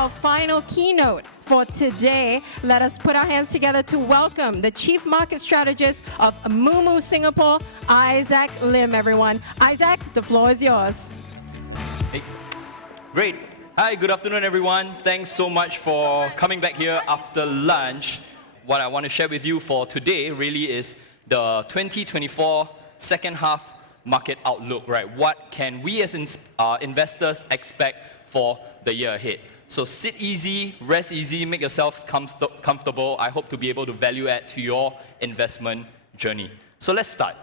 our final keynote for today. Let us put our hands together to welcome the Chief Market Strategist of MooMoo Singapore, Isaac Lim, everyone. Isaac, the floor is yours. Hey. Great. Hi, good afternoon, everyone. Thanks so much for coming back here after lunch. What I want to share with you for today really is the 2024 second half market outlook, right? What can we as investors expect for the year ahead? So sit easy, rest easy, make yourselves comfortable. I hope to be able to value add to your investment journey. So let's start.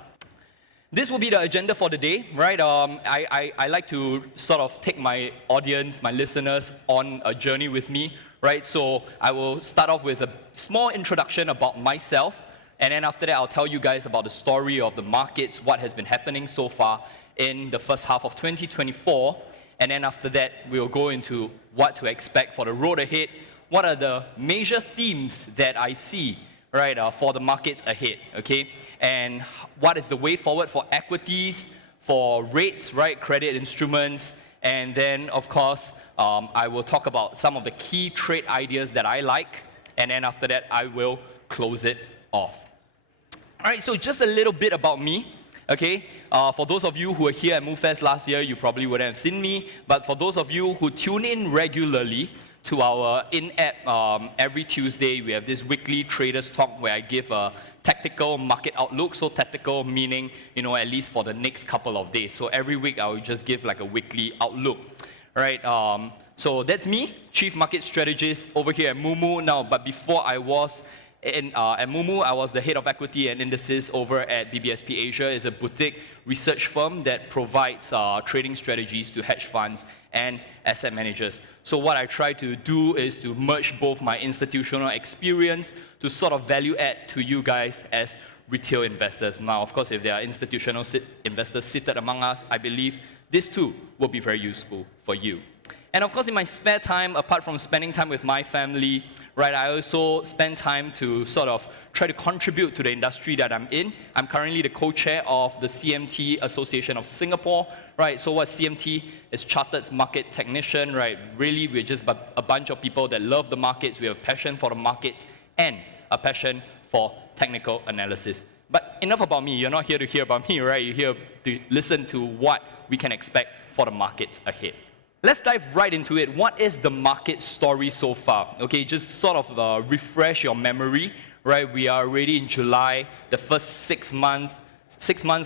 This will be the agenda for the day, right? I like to sort of take my audience, my listeners on a journey with me, right? So I will start off with a small introduction about myself, and then after that I'll tell you guys about the story of the markets, what has been happening so far in the first half of 2024, and then after that we'll go into what to expect for the road ahead, what are the major themes that I see, right, for the markets ahead, okay? And what is the way forward for equities, for rates, right, credit instruments, and then, of course, I will talk about some of the key trade ideas that I like, and then after that, I will close it off. All right, so just a little bit about me, okay? For those of you who were here at MooFest last year, you probably wouldn't have seen me, but for those of you who tune in regularly to our in-app every Tuesday, we have this weekly traders talk where I give a tactical market outlook. So tactical meaning, at least for the next couple of days. So every week I will just give like a weekly outlook, right? So that's me, Chief Market Strategist over here at MooMoo now. But before I was at MooMoo, I was the head of equity and indices over at BBSP Asia. It's a boutique research firm that provides trading strategies to hedge funds and asset managers. So what I try to do is to merge both my institutional experience to sort of value add to you guys as retail investors. Now, of course, if there are institutional investors seated among us, I believe this too will be very useful for you. And of course, in my spare time, apart from spending time with my family, right, I also spend time to sort of try to contribute to the industry that I'm in. I'm currently the co-chair of the CMT Association of Singapore, right? So what CMT is Chartered Market Technician, right? Really, we're just a bunch of people that love the markets. We have a passion for the markets and a passion for technical analysis. But enough about me. You're not here to hear about me, right? You're here to listen to what we can expect for the markets ahead. Let's dive right into it. What is the market story so far? Okay, just sort of refresh your memory, right? We are already in July. The first 6 months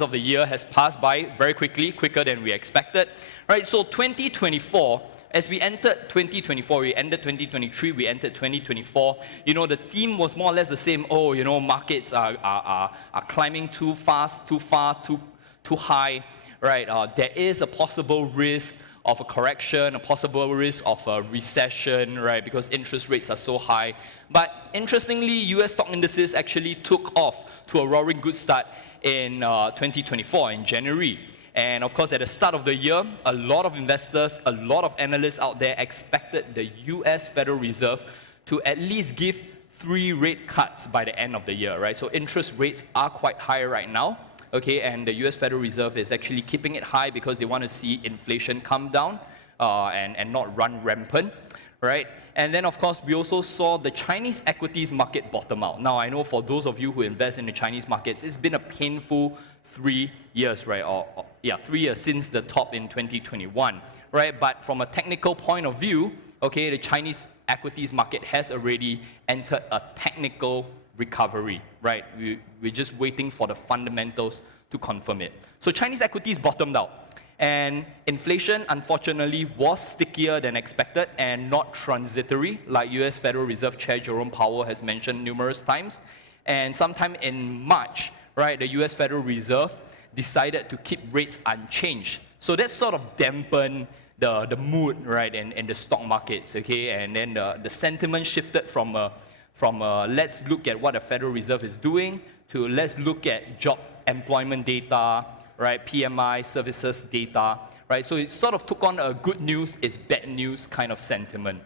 of the year has passed by very quickly, quicker than we expected, right? So 2024, as we entered 2024, we ended 2023, we entered 2024, the theme was more or less the same. Markets are climbing too fast, too far, too high, right? There is a possible risk of a correction, a possible risk of a recession, right? Because interest rates are so high. But interestingly, US stock indices actually took off to a roaring good start in 2024, in January. And of course, at the start of the year, a lot of investors, a lot of analysts out there expected the US Federal Reserve to at least give 3 rate cuts by the end of the year, right? So interest rates are quite high right now. Okay, and the US Federal Reserve is actually keeping it high because they want to see inflation come down and not run rampant, right? And then, of course, we also saw the Chinese equities market bottom out. Now, I know for those of you who invest in the Chinese markets, it's been a painful 3 years, right? 3 years since the top in 2021, right? But from a technical point of view, okay, the Chinese equities market has already entered a technical recovery, right? We're just waiting for the fundamentals to confirm it. So Chinese equities bottomed out. And inflation, unfortunately, was stickier than expected and not transitory, like US Federal Reserve Chair Jerome Powell has mentioned numerous times. And sometime in March, right, the US Federal Reserve decided to keep rates unchanged. So that sort of dampened the mood, right, in the stock markets, okay? And then the sentiment shifted from let's look at what the Federal Reserve is doing to let's look at job employment data, right, PMI, services data, right? So it sort of took on a good news is bad news kind of sentiment.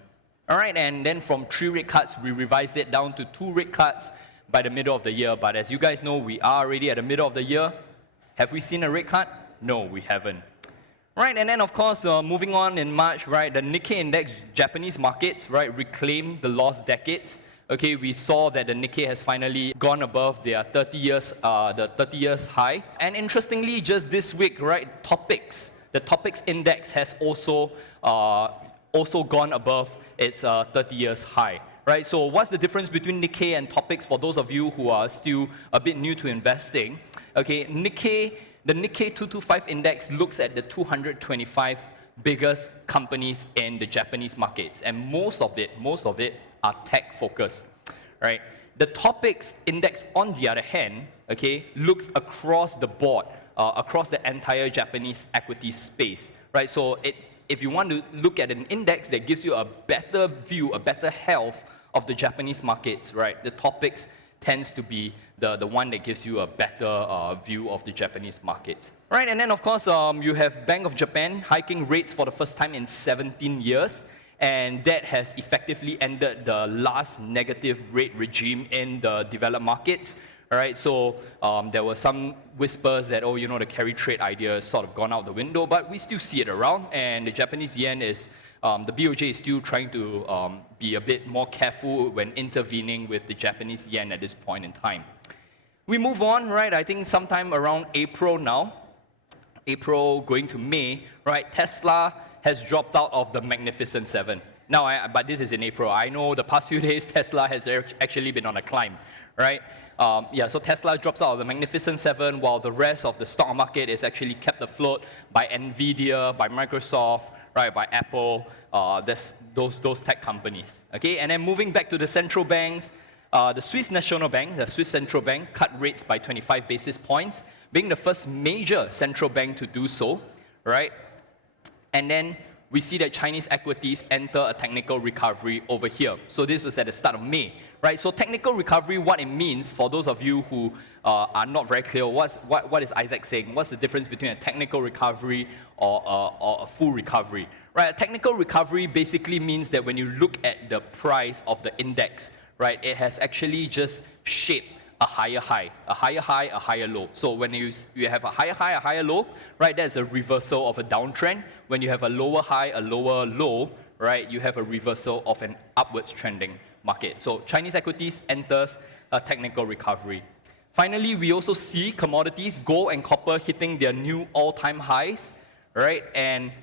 All right, and then from 3 rate cuts, we revised it down to 2 rate cuts by the middle of the year. But as you guys know, we are already at the middle of the year. Have we seen a rate cut? No, we haven't. Right, and then of course, moving on in March, right, the Nikkei index, Japanese markets, right, reclaimed the lost decades. Okay, we saw that the Nikkei has finally gone above their 30 years high. And interestingly, just this week, right, the Topics index has also gone above its 30 years high. Right, so what's the difference between Nikkei and Topics for those of you who are still a bit new to investing? Okay, the Nikkei 225 index looks at the 225 biggest companies in the Japanese markets, and most of it are tech focused, right? The Topics index, on the other hand, okay, looks across the board, across the entire Japanese equity space, right? So if you want to look at an index that gives you a better view, a better health of the Japanese markets, right, the Topics tends to be the one that gives you a better view of the Japanese markets. Right, and then of course, you have Bank of Japan hiking rates for the first time in 17 years, and that has effectively ended the last negative rate regime in the developed markets. All right, so there were some whispers that, oh, you know, the carry trade idea has sort of gone out the window, but we still see it around, and the Japanese yen is, the BOJ is still trying to be a bit more careful when intervening with the Japanese yen at this point in time. We move on, right, I think sometime around April now, April going to May, right, Tesla has dropped out of the Magnificent Seven. Now, but this is in April. I know the past few days Tesla has actually been on a climb, right? So Tesla drops out of the Magnificent Seven while the rest of the stock market is actually kept afloat by Nvidia, by Microsoft, right, by Apple, those tech companies. Okay, and then moving back to the central banks, the Swiss National Bank, the Swiss Central Bank, cut rates by 25 basis points, being the first major central bank to do so, right? And then we see that Chinese equities enter a technical recovery over here. So this was at the start of May, right? So technical recovery, what it means for those of you who are not very clear, what is Isaac saying? What's the difference between a technical recovery or a full recovery? Right, a technical recovery basically means that when you look at the price of the index, right, it has actually just shaped a higher high, a higher low. So when you have a higher high, a higher low, right, that's a reversal of a downtrend. When you have a lower high, a lower low, right, you have a reversal of an upwards trending market. So Chinese equities enters a technical recovery. Finally, we also see commodities, gold and copper, hitting their new all-time highs, right? And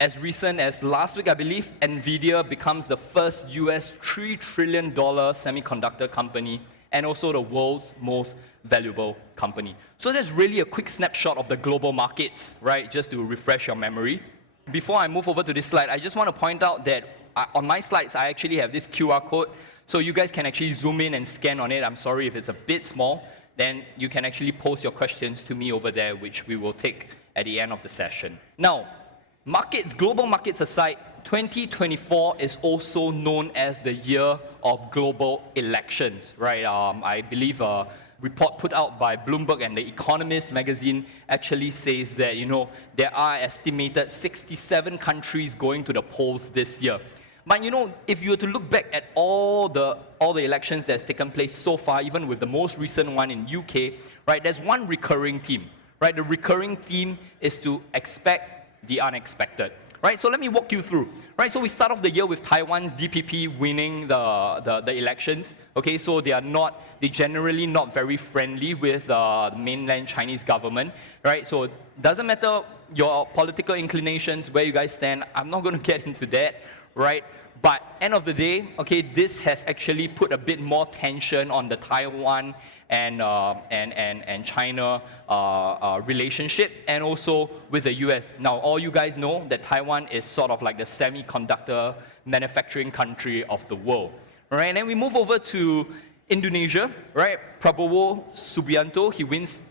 as recent as last week, I believe, Nvidia becomes the first US $3 trillion semiconductor company and also the world's most valuable company. So that's really a quick snapshot of the global markets, right? Just to refresh your memory. Before I move over to this slide, I just want to point out that on my slides, I actually have this QR code. So you guys can actually zoom in and scan on it. I'm sorry if it's a bit small. Then you can actually post your questions to me over there, which we will take at the end of the session. Now, markets, global markets aside, 2024 is also known as the year of global elections, right? I believe a report put out by Bloomberg and The Economist magazine actually says that, you know, there are estimated 67 countries going to the polls this year. But you know, if you were to look back at all the elections that's taken place so far, even with the most recent one in UK, right, there's one recurring theme, right? The recurring theme is to expect the unexpected. Right, so let me walk you through. Right, so we start off the year with Taiwan's DPP winning the elections. Okay, so they generally not very friendly with the mainland Chinese government. Right, so it doesn't matter your political inclinations, where you guys stand. I'm not going to get into that. Right, but end of the day, okay, this has actually put a bit more tension on the Taiwan and China relationship, and also with the US. Now, all you guys know that Taiwan is sort of like the semiconductor manufacturing country of the world. Right, and then we move over to Indonesia. Right, Prabowo Subianto, he wins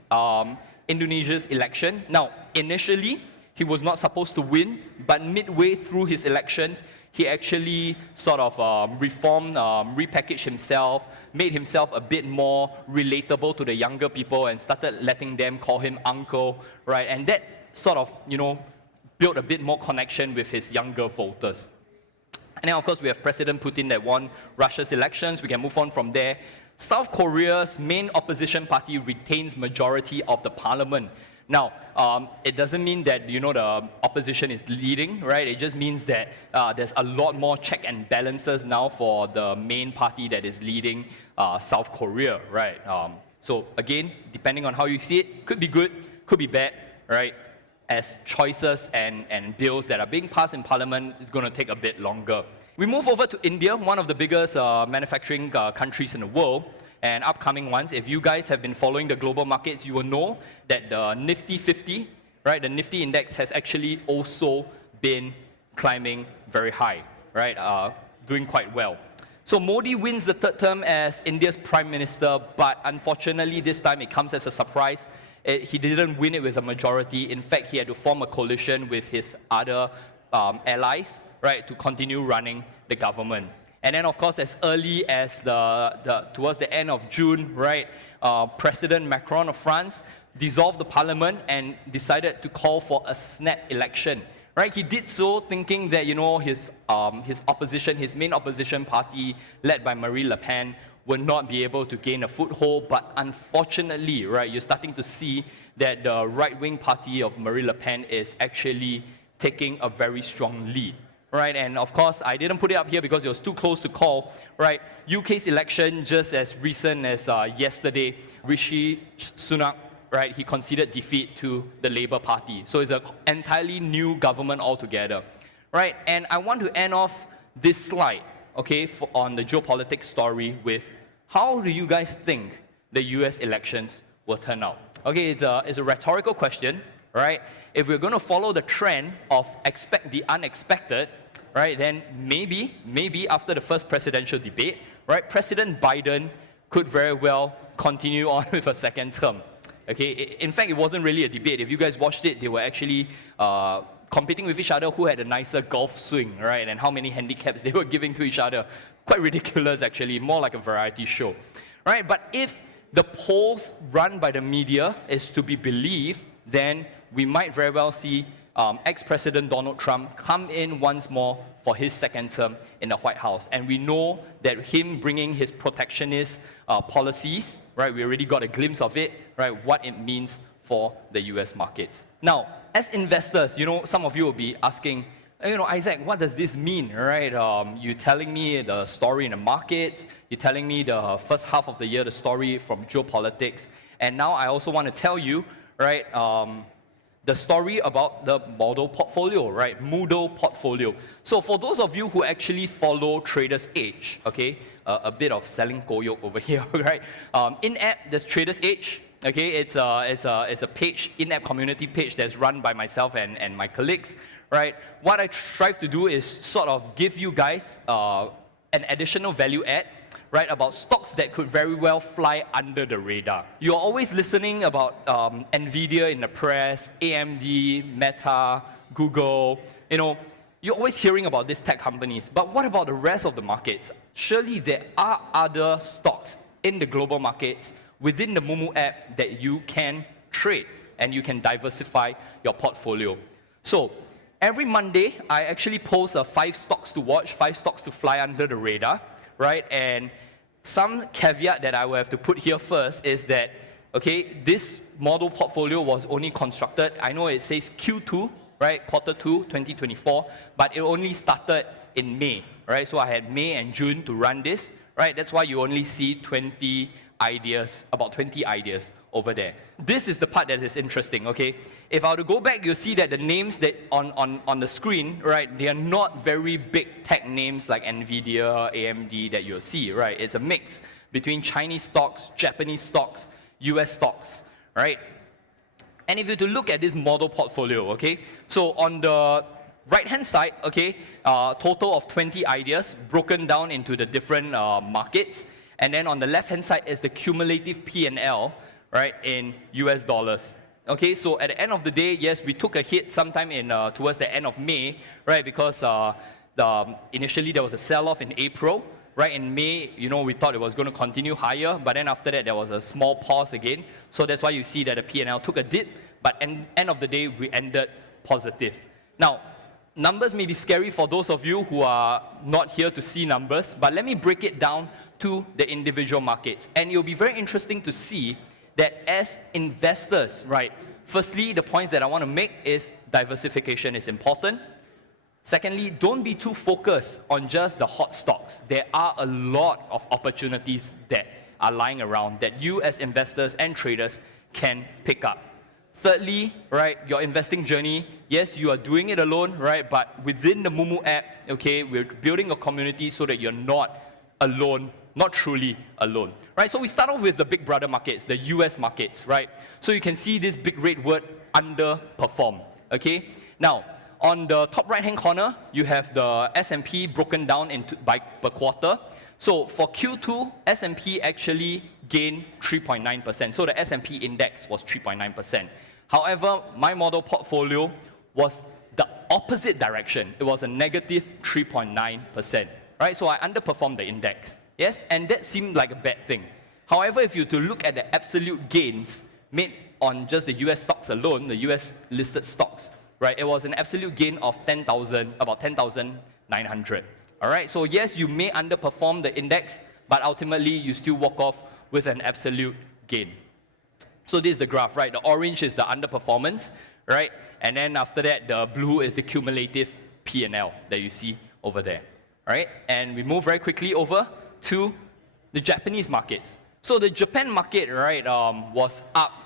Indonesia's election. Now, initially, he was not supposed to win, but midway through his elections, he actually sort of reformed, repackaged himself, made himself a bit more relatable to the younger people and started letting them call him uncle, right? And that sort of, you know, built a bit more connection with his younger voters. And then, of course, we have President Putin that won Russia's elections. We can move on from there. South Korea's main opposition party retains majority of the parliament. Now, it doesn't mean that, the opposition is leading, right? It just means that there's a lot more check and balances now for the main party that is leading South Korea, right? So again, depending on how you see it, could be good, could be bad, right? As choices and bills that are being passed in Parliament is going to take a bit longer. We move over to India, one of the biggest manufacturing countries in the world, and upcoming ones. If you guys have been following the global markets, you will know that the Nifty 50, right, the Nifty index has actually also been climbing very high, right, doing quite well. So Modi wins the third term as India's Prime Minister, but unfortunately this time it comes as a surprise. He didn't win it with a majority. In fact, he had to form a coalition with his other allies, right, to continue running the government. And then, of course, as early as towards the end of June, right, President Macron of France dissolved the parliament and decided to call for a snap election. Right, he did so thinking that his opposition, his main opposition party, led by Marine Le Pen, would not be able to gain a foothold. But unfortunately, right, you're starting to see that the right-wing party of Marine Le Pen is actually taking a very strong lead. Right, and of course, I didn't put it up here because it was too close to call. Right, UK's election just as recent as yesterday, Rishi Sunak, right, he conceded defeat to the Labour Party. So it's an entirely new government altogether, right? And I want to end off this slide, okay, on the geopolitics story with how do you guys think the US elections will turn out? Okay, it's a rhetorical question, right? If we're going to follow the trend of expect the unexpected, right, then maybe after the first presidential debate, right, President Biden could very well continue on with a second term. Okay, in fact, it wasn't really a debate. If you guys watched it, they were actually competing with each other who had a nicer golf swing, right, and how many handicaps they were giving to each other. Quite ridiculous, actually, more like a variety show, right? But if the polls run by the media is to be believed, then we might very well see ex-President Donald Trump come in once more for his second term in the White House. And we know that him bringing his protectionist policies, right, we already got a glimpse of it, right, what it means for the US markets. Now, as investors, some of you will be asking, Isaac, what does this mean, right? You're telling me the story in the markets, you're telling me the first half of the year, the story from geopolitics, and now I also want to tell you, right, the story about the model portfolio, right? Moodle portfolio. So for those of you who actually follow Traders Edge, okay, a bit of selling koyok over here, right? In-app, there's Traders Edge. Okay, it's a page, in-app community page that's run by myself and my colleagues, right? What I strive to do is sort of give you guys an additional value add, right, about stocks that could very well fly under the radar. You're always listening about NVIDIA in the press, AMD, Meta, Google, you're always hearing about these tech companies. But what about the rest of the markets? Surely there are other stocks in the global markets within the moomoo app that you can trade and you can diversify your portfolio. So every Monday, I actually post 5 stocks to watch, 5 stocks to fly under the radar, right? And some caveat that I will have to put here first is that, okay, this model portfolio was only constructed, I know it says Q2, right, quarter 2, 2024, but it only started in May, right? So I had May and June to run this, right? That's why you only see 20 ideas, about 20 ideas over there. This is the part that is interesting, okay? If I were to go back, you'll see that the names that on the screen, right, they are not very big tech names like NVIDIA, AMD that you'll see, right? It's a mix between Chinese stocks, Japanese stocks, US stocks, right? And if you were to look at this model portfolio, okay, so on the right-hand side, okay, total of 20 ideas broken down into the different markets. And then on the left-hand side is the cumulative P&L, right, in US dollars. Okay, so at the end of the day, yes, we took a hit sometime towards the end of May, right, because initially there was a sell-off in April, right? In May, we thought it was going to continue higher, but then after that, there was a small pause again. So that's why you see that the P&L took a dip, but at the end of the day, we ended positive. Now, numbers may be scary for those of you who are not here to see numbers, but let me break it down to the individual markets. And it'll be very interesting to see that as investors, right, Firstly, the points that I want to make is diversification is important. Secondly, don't be too focused on just the hot stocks. There are a lot of opportunities that are lying around that you as investors and traders can pick up. Thirdly, right, your investing journey, yes, you are doing it alone, right, but within the moomoo app, okay, we're building a community so that you're not alone, not truly alone, right? So we start off with the big brother markets, the US markets, right? So you can see this big red word, underperform, okay? Now, on the top right-hand corner, you have the S&P broken down into per quarter. So for Q2, S&P actually gained 3.9%. So the S&P index was 3.9%. However, my model portfolio was the opposite direction. It was a negative 3.9%, right? So I underperformed the index, yes? And that seemed like a bad thing. However, if you to look at the absolute gains made on just the US stocks alone, the US listed stocks, right? It was an absolute gain of about 10,900. All right, so yes, you may underperform the index, but ultimately you still walk off with an absolute gain. So this is the graph, right? The orange is the underperformance, right? And then after that, the blue is the cumulative P&L that you see over there, all right? And we move very quickly over to the Japanese markets. So the Japan market, right, was up.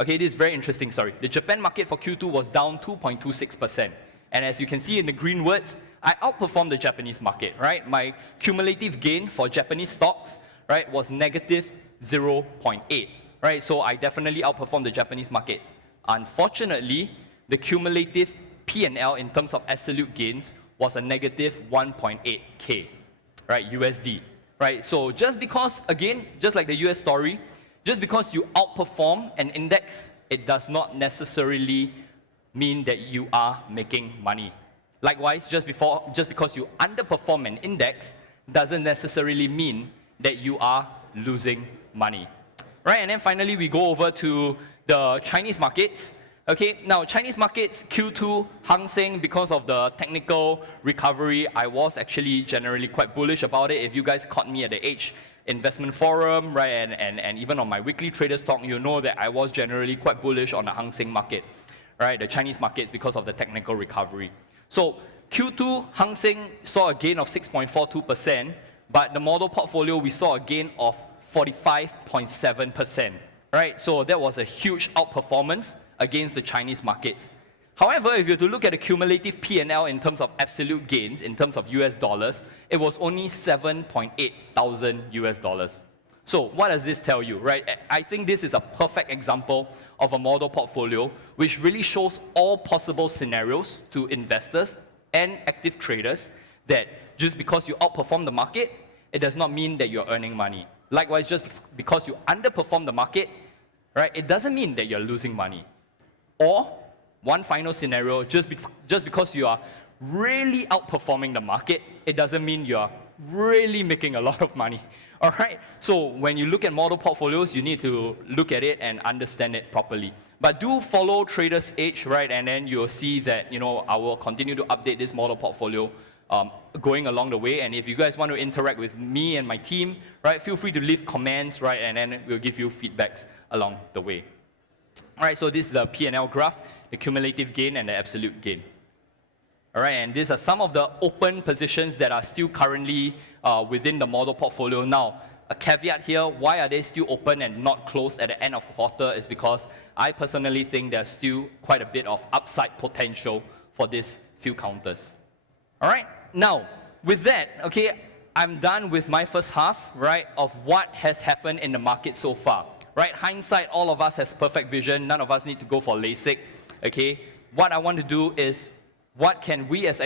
Okay, this is very interesting, sorry. The Japan market for Q2 was down 2.26%. And as you can see in the green words, I outperformed the Japanese market, right? My cumulative gain for Japanese stocks, right, was negative 0.8, right? So I definitely outperformed the Japanese markets. Unfortunately, the cumulative P&L in terms of absolute gains was a negative 1.8K, right, USD, right? So just because, again, just like the US story, just because you outperform an index, it does not necessarily mean that you are making money. Likewise, just because you underperform an index doesn't necessarily mean that you are losing money. Right, and then finally we go over to the Chinese markets. Okay, now Chinese markets, Q2, Hang Seng, because of the technical recovery, I was actually generally quite bullish about it. If you guys caught me at the H Investment Forum, right, and even on my weekly Traders Talk, you know that I was generally quite bullish on the Hang Seng market, right, the Chinese markets because of the technical recovery. So Q2, Hang Seng saw a gain of 6.42%, but the model portfolio, we saw a gain of 45.7%, right? So that was a huge outperformance against the Chinese markets. However, if you were to look at the cumulative P&L in terms of absolute gains, in terms of US dollars, it was only 7.8 thousand US dollars. So what does this tell you, right? I think this is a perfect example of a model portfolio which really shows all possible scenarios to investors and active traders that just because you outperform the market, it does not mean that you're earning money. Likewise, just because you underperform the market, right, it doesn't mean that you're losing money. Or one final scenario, just because you are really outperforming the market, it doesn't mean you're really making a lot of money. All right? So when you look at model portfolios, you need to look at it and understand it properly. But do follow Traders Edge, right? And then you'll see that, you know, I will continue to update this model portfolio going along the way. And if you guys want to interact with me and my team, right, feel free to leave comments, right? And then we'll give you feedbacks along the way. All right, so this is the P&L graph, the cumulative gain and the absolute gain. All right, and these are some of the open positions that are still currently within the model portfolio. Now, a caveat here, why are they still open and not closed at the end of quarter is because I personally think there's still quite a bit of upside potential for these few counters. All right, now, with that, okay, I'm done with my first half, right, of what has happened in the market so far. Right, hindsight, all of us has perfect vision. None of us need to go for LASIK, okay? What I want to do is, what can we as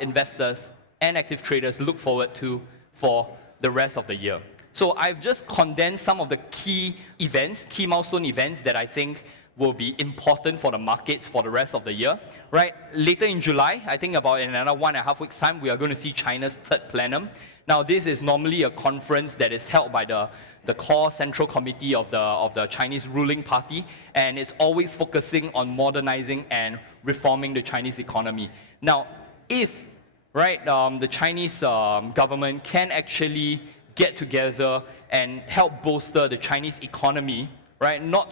investors and active traders look forward to for the rest of the year? So I've just condensed some of the key events, key milestone events that I think will be important for the markets for the rest of the year, right? Later in July, I think about in another 1.5 weeks' time, we are going to see China's third plenum. Now, this is normally a conference that is held by the core central committee of the Chinese ruling party, and it's always focusing on modernizing and reforming the Chinese economy. Now, if the Chinese government can actually get together and help bolster the Chinese economy, right? Not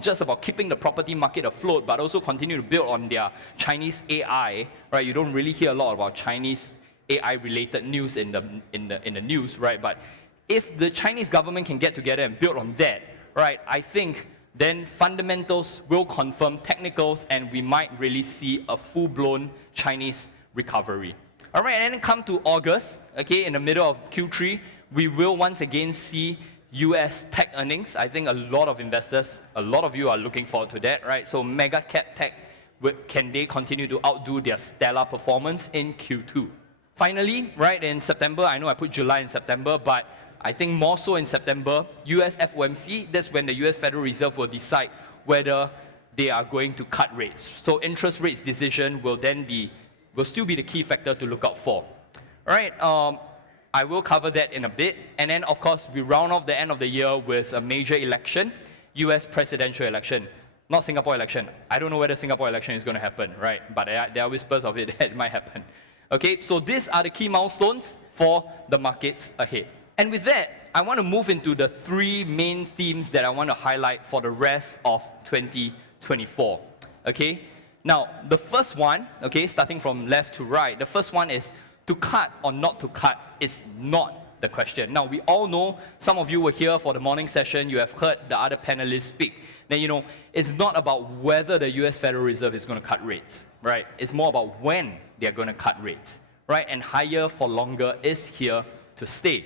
just about keeping the property market afloat, but also continue to build on their Chinese AI, right? You don't really hear a lot about Chinese AI-related news in the news, right? But if the Chinese government can get together and build on that, right, I think then fundamentals will confirm technicals, and we might really see a full-blown Chinese recovery. All right, and then come to August, okay, in the middle of Q3, we will once again see US tech earnings. I think a lot of investors, a lot of you are looking forward to that, right? So mega cap tech, can they continue to outdo their stellar performance in Q2? Finally, right, in September, I know I put July in September, but I think more so in September, US FOMC, that's when the US Federal Reserve will decide whether they are going to cut rates. So interest rates decision will still be the key factor to look out for. All right, I will cover that in a bit. And then, of course, we round off the end of the year with a major election, US presidential election, not Singapore election. I don't know whether Singapore election is going to happen, right? But there are whispers of it that it might happen. Okay, so these are the key milestones for the markets ahead. And with that, I want to move into the three main themes that I want to highlight for the rest of 2024. Okay? Now, the first one, okay, starting from left to right, the first one is to cut or not to cut is not the question. Now, we all know, some of you were here for the morning session, you have heard the other panelists speak. Now, it's not about whether the US Federal Reserve is going to cut rates, right? It's more about when they're going to cut rates, right? And higher for longer is here to stay.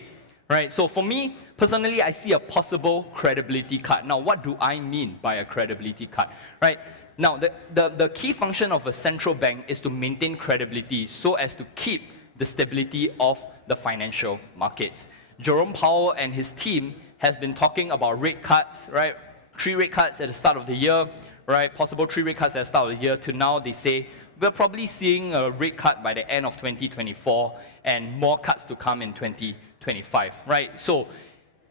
Right, so for me, personally, I see a possible credibility cut. Now, what do I mean by a credibility cut? Right, now, the key function of a central bank is to maintain credibility so as to keep the stability of the financial markets. Jerome Powell and his team has been talking about rate cuts, right? 3 rate cuts at the start of the year, right? Possible 3 rate cuts at the start of the year. To now, they say we're probably seeing a rate cut by the end of 2024 and more cuts to come in 2025, right? So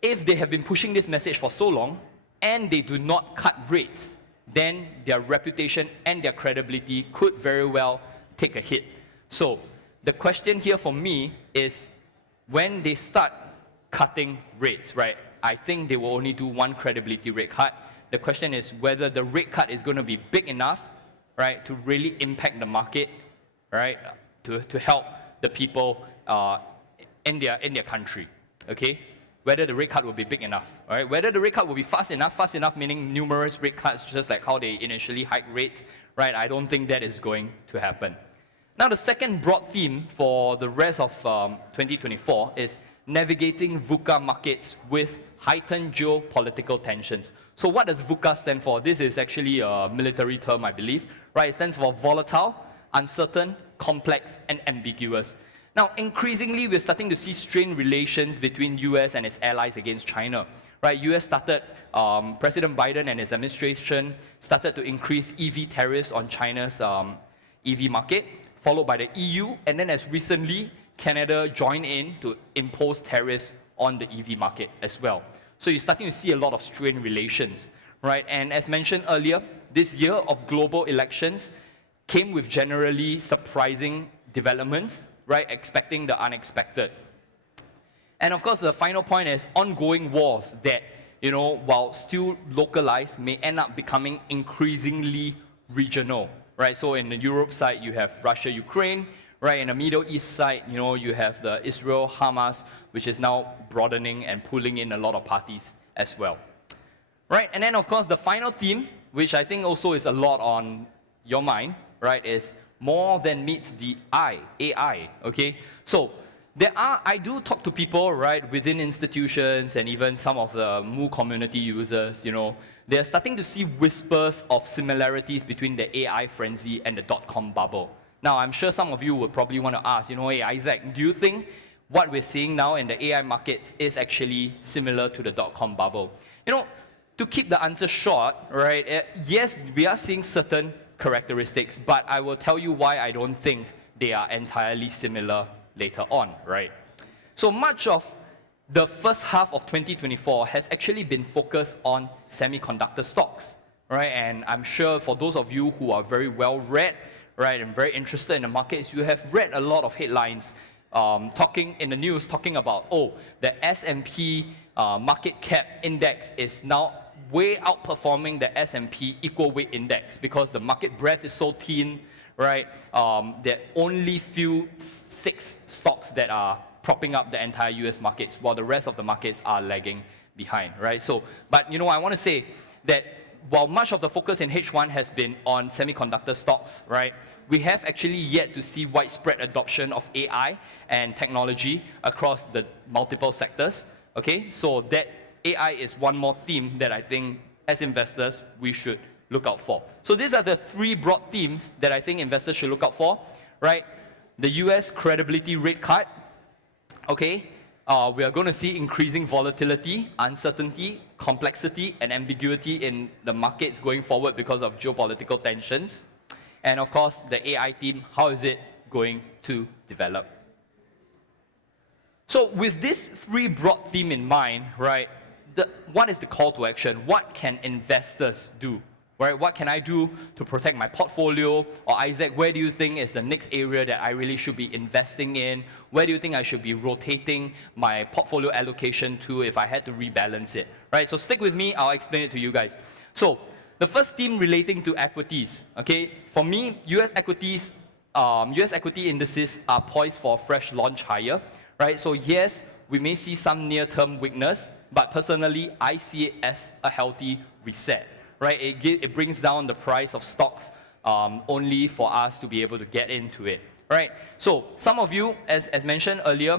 if they have been pushing this message for so long and they do not cut rates, then their reputation and their credibility could very well take a hit. So the question here for me is when they start cutting rates, right? I think they will only do one credibility rate cut. The question is whether the rate cut is going to be big enough, right, to really impact the market, right, to help the people in their country, okay? Whether the rate cut will be big enough, all right? Whether the rate cut will be fast enough meaning numerous rate cuts, just like how they initially hiked rates, right? I don't think that is going to happen. Now, the second broad theme for the rest of 2024 is navigating VUCA markets with heightened geopolitical tensions. So what does VUCA stand for? This is actually a military term, I believe, right? It stands for volatile, uncertain, complex, and ambiguous. Now, increasingly, we're starting to see strained relations between US and its allies against China. Right? US started, President Biden and his administration started to increase EV tariffs on China's EV market, followed by the EU, and then as recently, Canada joined in to impose tariffs on the EV market as well. So you're starting to see a lot of strained relations, right? And as mentioned earlier, this year of global elections came with generally surprising developments, right? Expecting the unexpected. And of course, the final point is ongoing wars that, while still localized, may end up becoming increasingly regional, right? So in the Europe side, you have Russia, Ukraine, right? In the Middle East side, you have the Israel, Hamas, which is now broadening and pulling in a lot of parties as well. Right? And then, of course, the final theme, which I think also is a lot on your mind, right, is more than meets the eye, AI, okay? So I do talk to people, right, within institutions and even some of the moo community users, they're starting to see whispers of similarities between the AI frenzy and the dot-com bubble. Now, I'm sure some of you would probably want to ask, hey, Isaac, do you think what we're seeing now in the AI markets is actually similar to the dot-com bubble? To keep the answer short, right, yes, we are seeing certain characteristics, but I will tell you why I don't think they are entirely similar later on, right? So much of the first half of 2024 has actually been focused on semiconductor stocks, right? And I'm sure for those of you who are very well read, right, and very interested in the markets, you have read a lot of headlines talking in the news, talking about, the S&P market cap index is now way outperforming the S&P equal weight index because the market breadth is so thin, right? There are only few 6 stocks that are propping up the entire US markets, while the rest of the markets are lagging behind, right? So, but I want to say that while much of the focus in H1 has been on semiconductor stocks, right? We have actually yet to see widespread adoption of AI and technology across the multiple sectors, okay? So that AI is one more theme that I think as investors we should look out for. So these are the 3 broad themes that I think investors should look out for, right? The US credibility rate cut, okay? We are going to see increasing volatility, uncertainty, complexity, and ambiguity in the markets going forward because of geopolitical tensions. And of course, the AI theme, how is it going to develop? So with these 3 broad themes in mind, right, what is the call to action? What can investors do? Right? What can I do to protect my portfolio? Or Isaac, where do you think is the next area that I really should be investing in? Where do you think I should be rotating my portfolio allocation to if I had to rebalance it? Right? So stick with me, I'll explain it to you guys. So the first theme relating to equities. Okay, for me, US equity indices are poised for a fresh launch higher. Right? So yes, we may see some near-term weakness, but personally, I see it as a healthy reset. Right? It brings down the price of stocks only for us to be able to get into it. Right? So some of you, as mentioned earlier,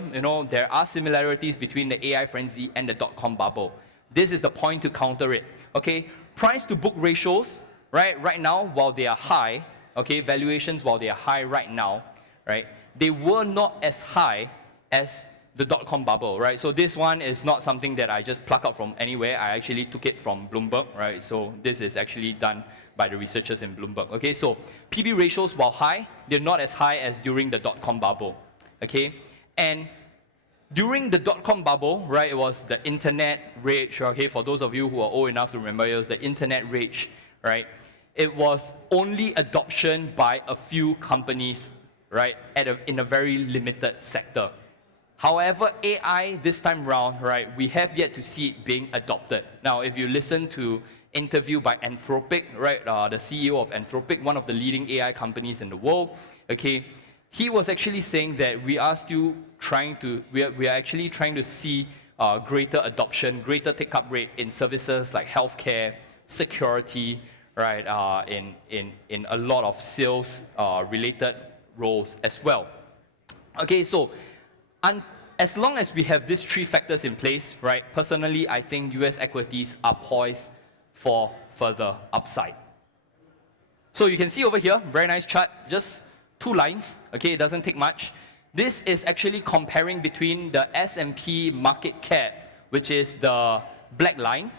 there are similarities between the AI frenzy and the dot-com bubble. This is the point to counter it. Okay? Price to book ratios, right now, while they are high, okay, valuations while they are high right now, right, they were not as high as the dot-com bubble, right? So this one is not something that I just pluck out from anywhere. I actually took it from Bloomberg, right? So this is actually done by the researchers in Bloomberg, okay? So PB ratios, while high, they're not as high as during the dot-com bubble, okay? And during the dot-com bubble, right, it was the internet rage, okay? For those of you who are old enough to remember, it was the internet rage, right? It was only adoption by a few companies, right, in a very limited sector. However, AI this time round, right, we have yet to see it being adopted. Now, if you listen to interview by Anthropic, right, the CEO of Anthropic, one of the leading AI companies in the world, okay, he was actually saying that we are still trying to, we are actually trying to see greater adoption, greater take-up rate in services like healthcare, security, right, in a lot of sales related roles as well. Okay, so as long as we have these 3 factors in place, right, personally, I think US equities are poised for further upside. So you can see over here, very nice chart, just 2 lines, okay, it doesn't take much. This is actually comparing between the S&P market cap, which is the black line,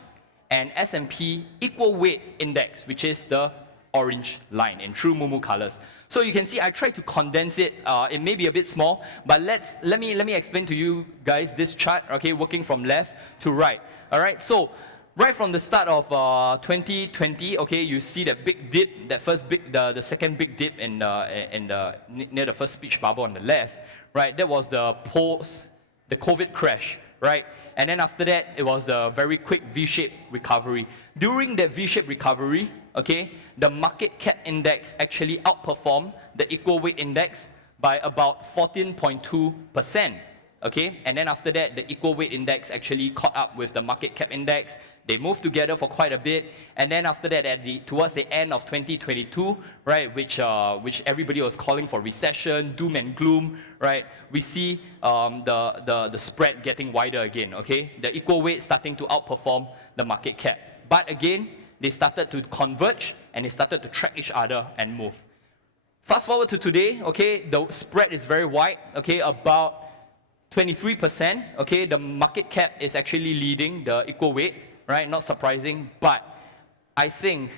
and S&P equal weight index, which is the orange line in true moomoo colors. So you can see I tried to condense it. It may be a bit small, but let me explain to you guys this chart, okay, working from left to right. All right, so right from the start of 2020, okay, you see that big dip, that first big, the second big dip in near the first speech bubble on the left, right? That was the COVID crash, right? And then after that, it was the very quick V-shaped recovery. During that V-shaped recovery, okay, the market cap index actually outperformed the equal weight index by about 14.2%. Okay, and then after that, the equal weight index actually caught up with the market cap index. They moved together for quite a bit, and then after that, towards the end of 2022, right, which everybody was calling for recession, doom and gloom, right? We see the spread getting wider again. Okay, the equal weight starting to outperform the market cap, but again, they started to converge and they started to track each other and move. Fast forward to today. Okay, the spread is very wide. Okay, about 23%, okay, the market cap is actually leading the equal weight, right? Not surprising, but I think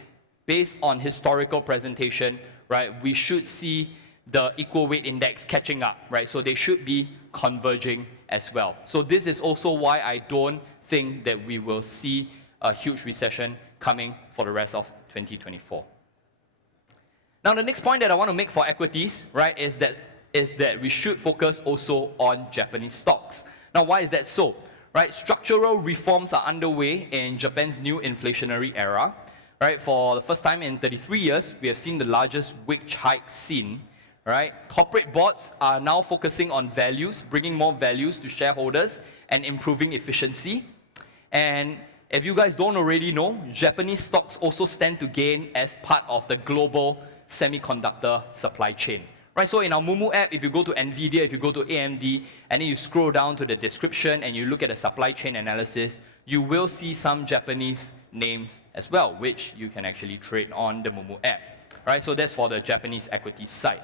based on historical presentation, right, we should see the equal weight index catching up, right? So they should be converging as well. So this is also why I don't think that we will see a huge recession coming for the rest of 2024. Now, the next point that I want to make for equities, right, is that we should focus also on Japanese stocks. Now, why is that so? right? Structural reforms are underway in Japan's new inflationary era, right? For the first time in 33 years, we have seen the largest wage hike seen, right? Corporate boards are now focusing on values, bringing more values to shareholders and improving efficiency. And if you guys don't already know, Japanese stocks also stand to gain as part of the global semiconductor supply chain. Right, so in our moomoo app, if you go to NVIDIA, if you go to AMD, and then you scroll down to the description and you look at the supply chain analysis, you will see some Japanese names as well, which you can actually trade on the moomoo app. Right, so that's for the Japanese equity side.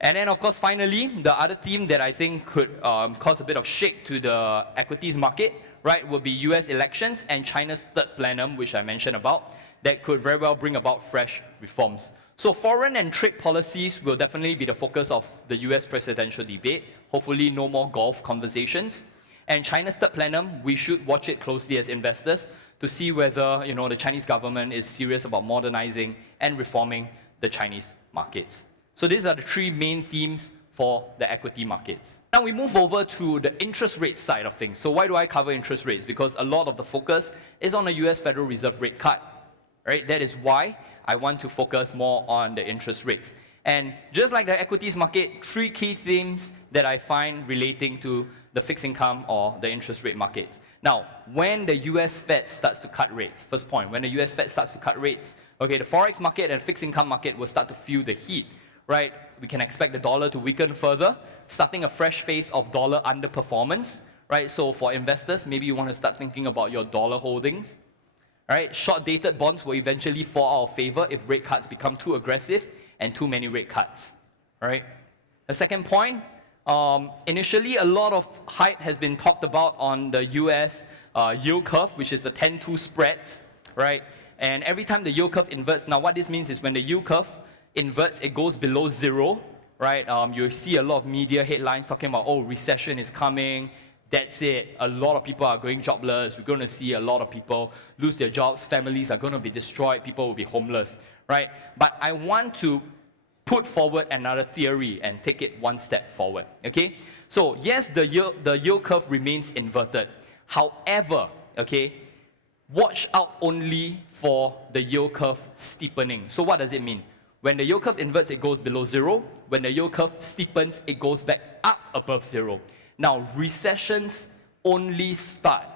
And then, of course, finally, the other theme that I think could cause a bit of shake to the equities market, right, would be US elections and China's third plenum, which I mentioned about, that could very well bring about fresh reforms. So foreign and trade policies will definitely be the focus of the US presidential debate. Hopefully no more golf conversations. And China's third plenum, we should watch it closely as investors to see whether the Chinese government is serious about modernizing and reforming the Chinese markets. So these are the three main themes for the equity markets. Now we move over to the interest rate side of things. So why do I cover interest rates? Because a lot of the focus is on the US Federal Reserve rate cut. Right? That is why I want to focus more on the interest rates. And just like the equities market, three key themes that I find relating to the fixed income or the interest rate markets. Now, when the US Fed starts to cut rates, first point, when the US Fed starts to cut rates, okay, the forex market and fixed income market will start to feel the heat, right? We can expect the dollar to weaken further, starting a fresh phase of dollar underperformance, right? So for investors, maybe you want to start thinking about your dollar holdings. Right? Short-dated bonds will eventually fall out of favor if rate cuts become too aggressive and too many rate cuts. Right? The second point, initially a lot of hype has been talked about on the US yield curve, which is the 10-2 spreads. Right? And every time the yield curve inverts, now what this means is when the yield curve inverts, it goes below zero. Right? You see a lot of media headlines talking about, oh, recession is coming. That's it. A lot of people are going jobless. We're going to see a lot of people lose their jobs. Families are going to be destroyed. People will be homeless, right? But I want to put forward another theory and take it one step forward, okay? So yes, the yield curve remains inverted. However, okay, watch out only for the yield curve steepening. So what does it mean? When the yield curve inverts, it goes below zero. When the yield curve steepens, it goes back up above zero. Now, recessions only start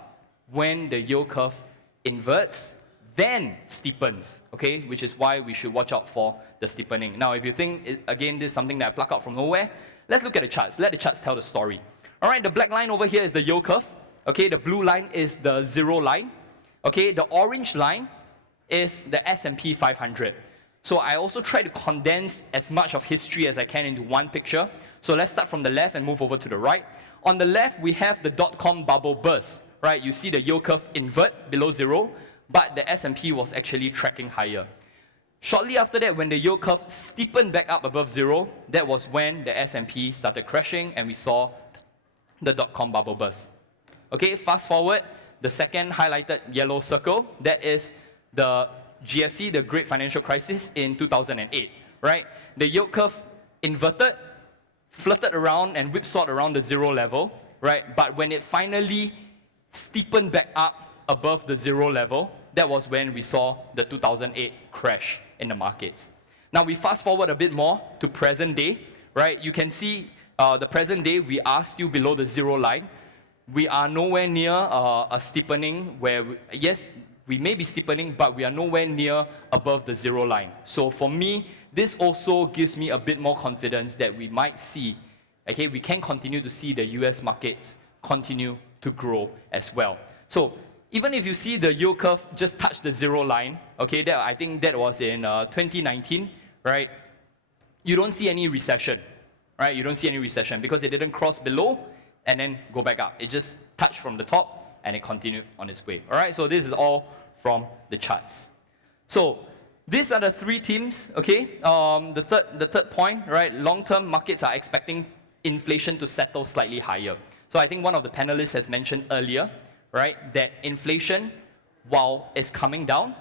when the yield curve inverts, then steepens, okay? Which is why we should watch out for the steepening. Now, if you think, again, this is something that I pluck out from nowhere, let's look at the charts. Let the charts tell the story. All right, the black line over here is the yield curve. Okay, the blue line is the zero line. Okay, the orange line is the S&P 500. So I also try to condense as much of history as I can into one picture. So let's start from the left and move over to the right. On the left, we have the dot-com bubble burst, right? You see the yield curve invert below zero, but the S&P was actually tracking higher. Shortly after that, when the yield curve steepened back up above zero, that was when the S&P started crashing and we saw the dot-com bubble burst. Okay, fast forward, the second highlighted yellow circle, that is the GFC, the Great Financial Crisis in 2008, right? The yield curve inverted, flirted around and whipsawed around the zero level, right? But when it finally steepened back up above the zero level, that was when we saw the 2008 crash in the markets. Now we fast forward a bit more to present day, right? You can see the present day, we are still below the zero line. We are nowhere near a steepening where, yes, we may be steepening, but we are nowhere near above the zero line. So for me, this also gives me a bit more confidence that we might see, okay, we can continue to see the US markets continue to grow as well. So even if you see the yield curve just touch the zero line, okay, I think that was in 2019, right? You don't see any recession, right? You don't see any recession because it didn't cross below and then go back up. It just touched from the top and it continued on its way. All right, so this is all from the charts. So these are the three themes, okay? The third point, right? Long-term markets are expecting inflation to settle slightly higher. So I think one of the panelists has mentioned earlier, right, that inflation, while it's coming down,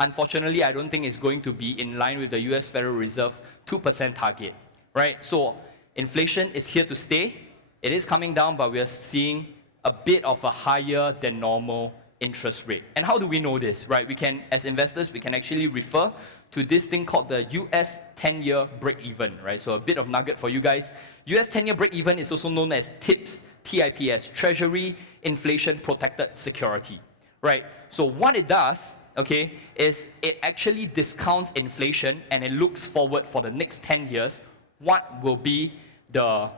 unfortunately, I don't think it's going to be in line with the US Federal Reserve 2% target, right? So inflation is here to stay. It is coming down, but we are seeing a bit of a higher than normal interest rate. And how do we know this, right? We can, as investors, we can actually refer to this thing called the US 10-year break-even, right? So a bit of nugget for you guys. US 10-year break-even is also known as TIPS, TIPS, Treasury Inflation Protected Security, right? So what it does, okay, is it actually discounts inflation and it looks forward for the next 10 years, what will be the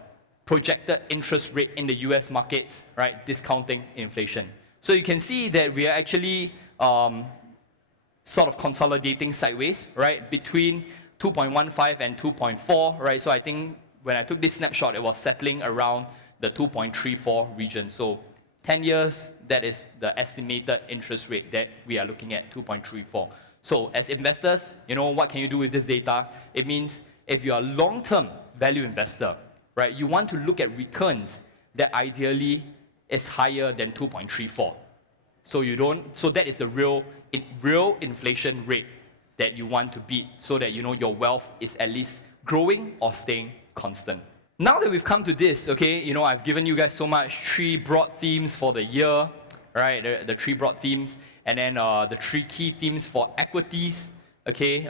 projected interest rate in the US markets, right, discounting inflation. So you can see that we are actually sort of consolidating sideways, right, between 2.15 and 2.4, right? So I think when I took this snapshot, it was settling around the 2.34 region. So 10 years, that is the estimated interest rate that we are looking at, 2.34. So as investors, you know, what can you do with this data? It means if you're a long-term value investor, right, you want to look at returns that ideally is higher than 2.34. So that is the real inflation rate that you want to beat so that you know your wealth is at least growing or staying constant. Now that we've come to this, okay, you know, I've given you guys so much 3 broad themes for the year, right? The 3 broad themes, and then the 3 key themes for equities, okay?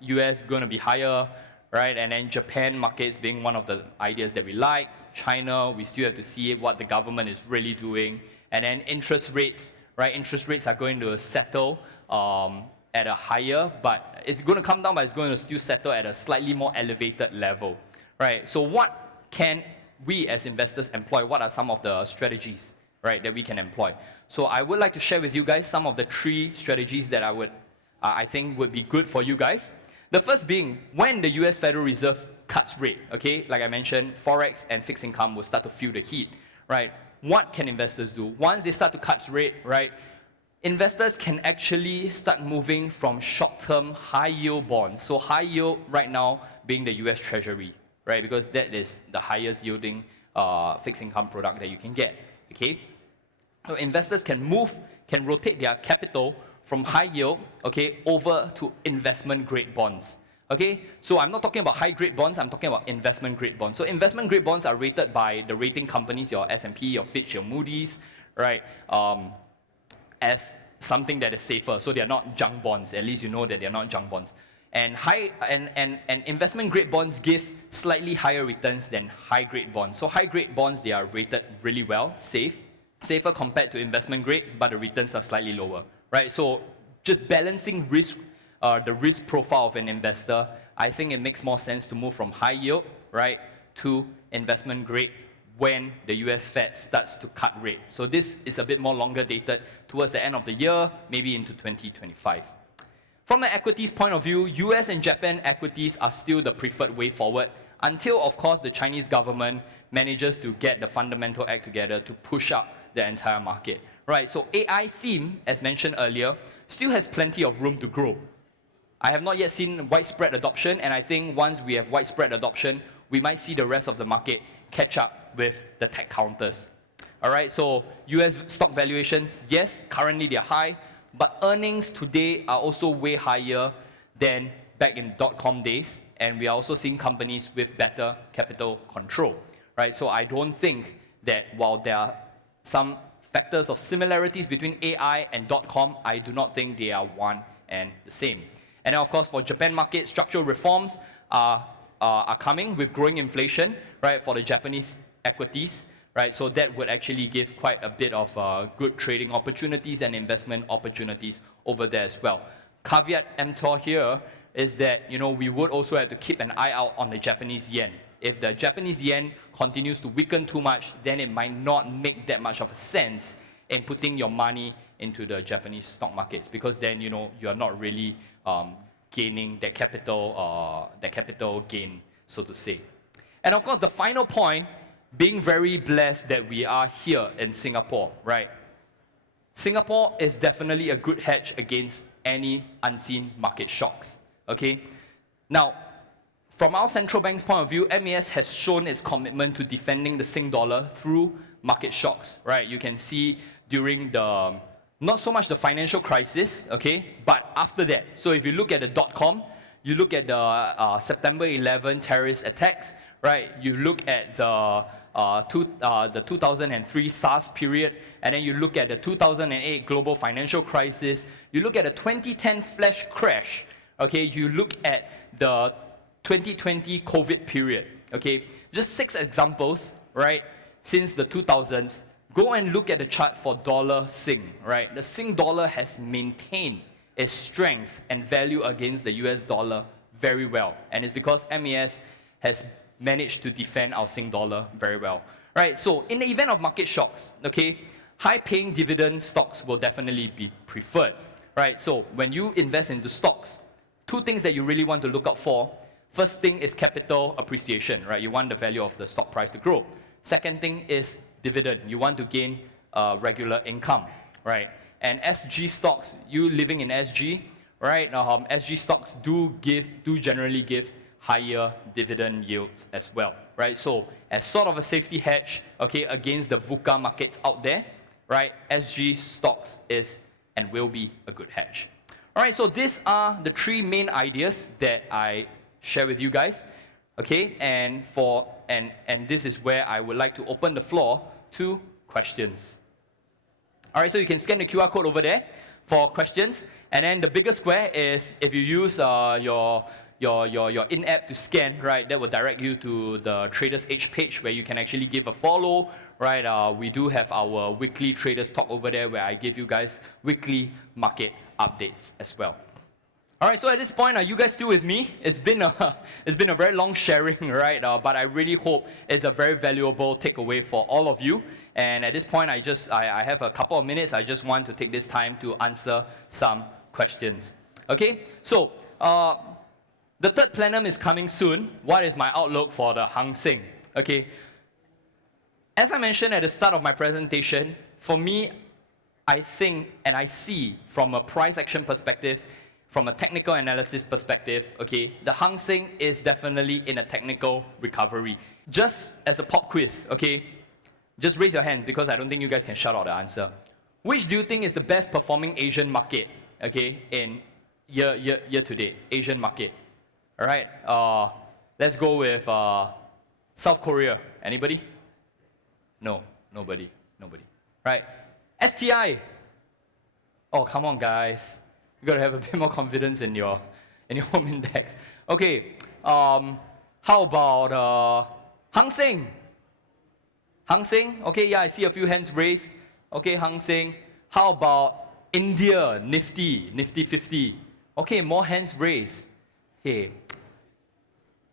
US going to be higher, right? And then Japan markets being one of the ideas that we like. China, we still have to see what the government is really doing. And then interest rates, right? Interest rates are going to settle at a higher, but it's going to come down, but it's going to still settle at a slightly more elevated level, right? So what can we as investors employ? What are some of the strategies, right, that we can employ? So I would like to share with you guys some of the 3 strategies that I think would be good for you guys. The first being, when the US Federal Reserve cuts rate, okay, like I mentioned, Forex and fixed income will start to feel the heat, right? What can investors do? Once they start to cut rate, right, investors can actually start moving from short-term high-yield bonds. So high yield right now being the US Treasury, right, because that is the highest yielding fixed income product that you can get, okay? So investors can rotate their capital from high yield, okay, over to investment grade bonds. Okay, so I'm not talking about high grade bonds, I'm talking about investment grade bonds. So investment grade bonds are rated by the rating companies, your S&P, your Fitch, your Moody's, right, as something that is safer. So they are not junk bonds, at least you know that they are not junk bonds. And investment grade bonds give slightly higher returns than high grade bonds. So high grade bonds, they are rated really well, safer compared to investment grade, but the returns are slightly lower, right? So just balancing risk, the risk profile of an investor, I think it makes more sense to move from high yield, right, to investment grade when the US Fed starts to cut rate. So this is a bit more longer dated towards the end of the year, maybe into 2025. From the equities point of view, US and Japan equities are still the preferred way forward until, of course, the Chinese government manages to get the fundamental act together to push up the entire market, right? So AI theme, as mentioned earlier, still has plenty of room to grow. I have not yet seen widespread adoption, and I think once we have widespread adoption, we might see the rest of the market catch up with the tech counters. All right, so US stock valuations, yes, currently they're high, but earnings today are also way higher than back in dot-com days, and we are also seeing companies with better capital control, right? So I don't think that while there are some factors of similarities between AI and dot-com, I do not think they are one and the same. And then, of course, for Japan market, structural reforms are coming with growing inflation, right, for the Japanese equities, right? So that would actually give quite a bit of good trading opportunities and investment opportunities over there as well. Caveat emptor here is that, you know, we would also have to keep an eye out on the Japanese yen. If the Japanese yen continues to weaken too much, then it might not make that much of a sense in putting your money into the Japanese stock markets, because then, you know, you are not really gaining that capital gain, so to say. And of course, the final point, being very blessed that we are here in Singapore, right? Singapore is definitely a good hedge against any unseen market shocks, okay? Now, from our central bank's point of view, MAS has shown its commitment to defending the Sing dollar through market shocks, right? You can see during the, not so much the financial crisis, okay, but after that. So if you look at the dot-com, You look at the September 11 terrorist attacks, right? You look at the 2003 SARS period, and then you look at the 2008 global financial crisis. You look at the 2010 flash crash, okay? You look at the 2020 COVID period, okay? Just 6 examples, right? Since the 2000s, go and look at the chart for dollar Sing, right? The Sing dollar has maintained its strength and value against the US dollar very well. And it's because MAS has managed to defend our Sing dollar very well. Right, so in the event of market shocks, okay, high-paying dividend stocks will definitely be preferred. Right, so when you invest into stocks, 2 things that you really want to look out for. First thing is capital appreciation, right? You want the value of the stock price to grow. Second thing is dividend. You want to gain regular income, right? And SG stocks, you living in SG, right? SG stocks do generally give higher dividend yields as well, right? So as sort of a safety hedge, okay, against the VUCA markets out there, right? SG stocks is and will be a good hedge. All right, so these are the 3 main ideas that I share with you guys, okay? And this is where I would like to open the floor to questions. All right, so you can scan the QR code over there for questions, and then the bigger square is if you use your in-app to scan, right, that will direct you to the Traders Edge page where you can actually give a follow, right? We do have our weekly Traders Talk over there where I give you guys weekly market updates as well. All right, so at this point, are you guys still with me? It's been a very long sharing, right? But I really hope it's a very valuable takeaway for all of you. And at this point, I have a couple of minutes. I just want to take this time to answer some questions. Okay, so the 3rd plenum is coming soon. What is my outlook for the Hang Seng? Okay, as I mentioned at the start of my presentation, for me, I think and I see from a price action perspective, from a technical analysis perspective, okay, the Hang Seng is definitely in a technical recovery. Just as a pop quiz, okay, just raise your hand because I don't think you guys can shout out the answer. Which do you think is the best performing Asian market, okay, in year to date, Asian market? All right, let's go with South Korea. Anybody? No, nobody. Right, STI. Oh, come on, guys. You gotta have a bit more confidence in your home index. Okay, how about Hang Seng? Hang Seng? Okay, yeah, I see a few hands raised. Okay, Hang Seng. How about India, Nifty 50? Okay, more hands raised. Okay,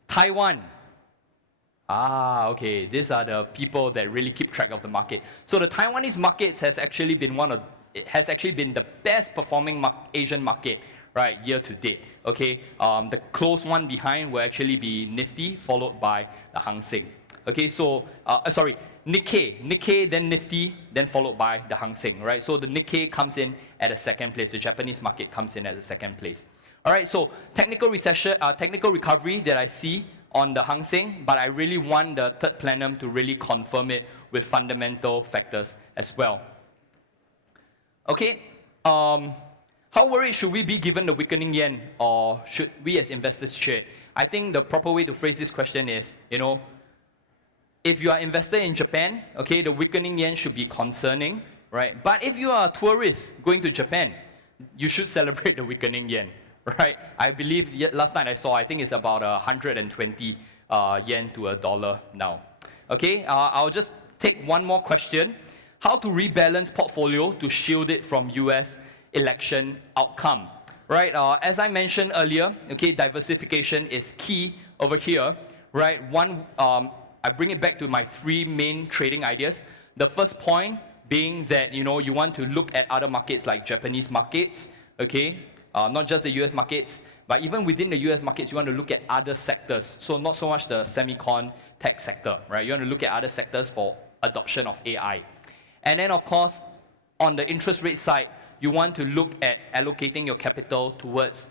Taiwan. Okay, these are the people that really keep track of the market. So the Taiwanese markets has actually been the best performing Asian market, right, year to date. Okay, the close one behind will actually be Nifty, followed by the Hang Seng. Okay, so Nikkei, then Nifty, then followed by the Hang Seng, right? So the Nikkei comes in at the 2nd place. The Japanese market comes in at the 2nd place. All right, so technical recovery that I see on the Hang Seng, but I really want the 3rd plenum to really confirm it with fundamental factors as well. Okay, how worried should we be given the weakening yen, or should we as investors trade? I think the proper way to phrase this question is, if you are invested in Japan, okay, the weakening yen should be concerning, right? But if you are a tourist going to Japan, you should celebrate the weakening yen, right? I believe last night I think it's about 120 yen to a dollar now. Okay, I'll just take one more question. How to rebalance portfolio to shield it from US election outcome, right? As I mentioned earlier, okay, diversification is key over here, right? I bring it back to my 3 main trading ideas. The first point being that, you want to look at other markets like Japanese markets, okay? Not just the US markets, but even within the US markets, you want to look at other sectors. So not so much the semicon tech sector, right? You want to look at other sectors for adoption of AI. And then, of course, on the interest rate side, you want to look at allocating your capital towards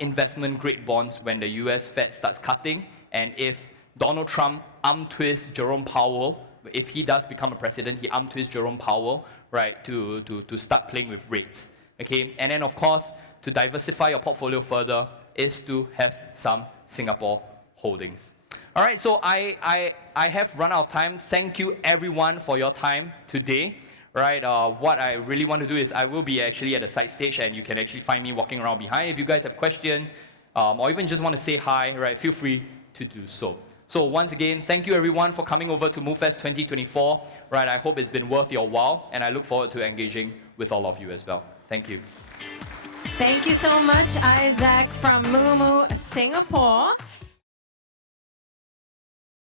investment-grade bonds when the US Fed starts cutting. And if Donald Trump arm twists Jerome Powell, if he does become a president, he arm twists Jerome Powell, right, to start playing with rates. Okay, and then, of course, to diversify your portfolio further, is to have some Singapore holdings. All right, so I have run out of time. Thank you everyone for your time today. Right, what I really want to do is I will be actually at the side stage, and you can actually find me walking around behind. If you guys have questions or even just want to say hi, right, feel free to do so. So once again, thank you everyone for coming over to MooFest 2024. Right, I hope it's been worth your while, and I look forward to engaging with all of you as well. Thank you. Thank you so much, Isaac from moomoo Singapore.